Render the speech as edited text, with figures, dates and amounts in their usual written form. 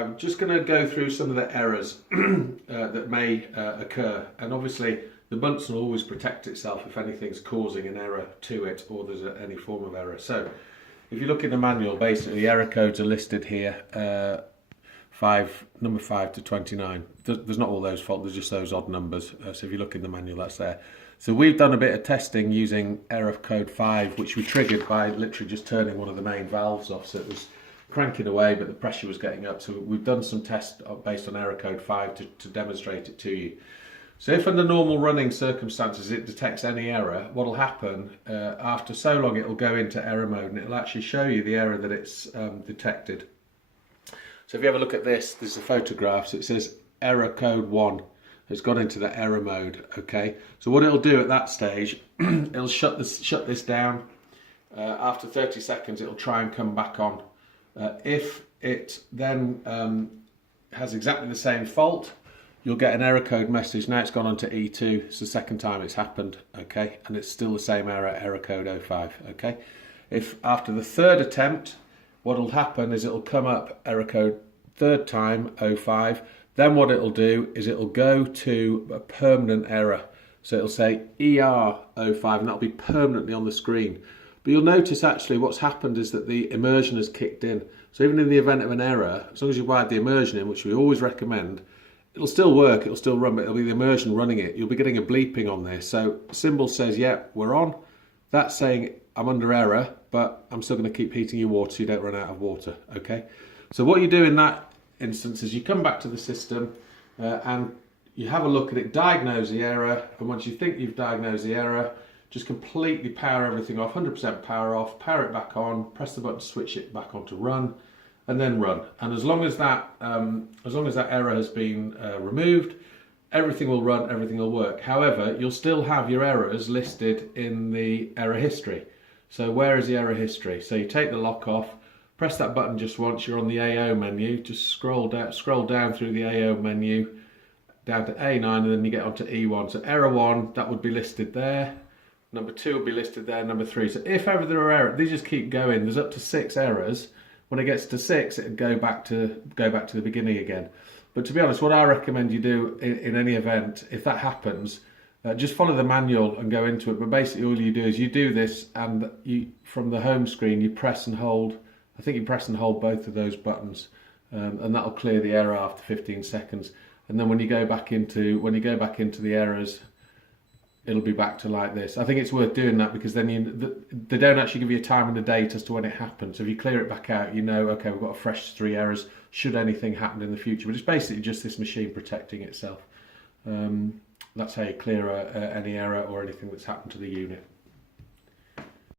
I'm just going to go through some of the errors that may occur, and obviously the Bunsen will always protect itself if anything's causing an error to it or there's any form of error. So if you look in the manual, basically the error codes are listed here, number 5 to 29. There's not all those faults, there's just those odd numbers. So if you look in the manual, that's there. So we've done a bit of testing using error code 5, which we triggered by literally just turning one of the main valves off. So it was cranking away, but the pressure was getting up. So we've done some tests based on error code 5 to demonstrate it to you. So if under normal running circumstances it detects any error, what will happen, after so long it will go into error mode and it will actually show you the error that it's detected. So if you have a look at this, there's a photograph, so it says error code 1 has gone into the error mode, okay? So what it'll do at that stage, it'll shut this down. After 30 seconds it'll try and come back on. If it then has exactly the same fault, you'll get an error code message. Now it's gone on to E2. It's the second time it's happened, okay? And it's still the same error code 05, okay? If after the third attempt, what will happen is it'll come up error code third time 05. Then what it'll do is it'll go to a permanent error. So it'll say ER05 and that'll be permanently on the screen. But you'll notice actually what's happened is that the immersion has kicked in. So even in the event of an error, as long as you wired the immersion in, which we always recommend, it'll still work, it'll still run, but it'll be the immersion running it. You'll be getting a bleeping on this. So symbol says, yeah, we're on. That's saying I'm under error, but I'm still going to keep heating your water so you don't run out of water, okay? So what you do in that instance is you come back to the system and you have a look at it, diagnose the error, and once you think you've diagnosed the error, just completely power everything off, 100% power off, power it back on, press the button to switch it back on to run, and then run. And as long as that error has been removed, everything will run, everything will work. However, you'll still have your errors listed in the error history. So where is the error history? So you take the lock off, press that button just once, you're on the AO menu, just scroll down through the AO menu, down to A9, and then you get onto E1. So error 1, that would be listed there. Number 2 will be listed there, number 3. So if ever there are errors, these just keep going. There's up to 6 errors. When it gets to 6, it'll go back to the beginning again. But to be honest, what I recommend you do in any event, if that happens, just follow the manual and go into it. But basically all you do is you do this, and from the home screen you press and hold. I think you press and hold both of those buttons, and that'll clear the error after 15 seconds. And then when you go back into the errors, it'll be back to like this. I think it's worth doing that because then they don't actually give you a time and a date as to when it happened. So if you clear it back out, you know, okay, we've got a fresh 3 errors should anything happen in the future. But it's basically just this machine protecting itself. That's how you clear any error or anything that's happened to the unit.